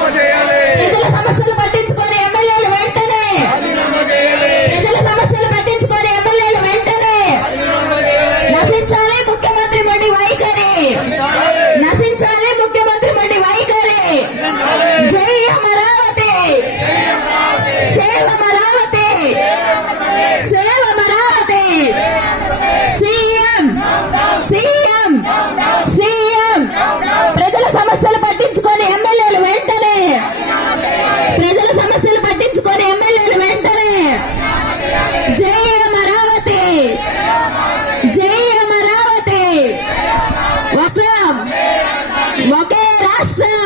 నిధుల సమస్యలు పట్టించుకో ఒకే రాష్ట్రం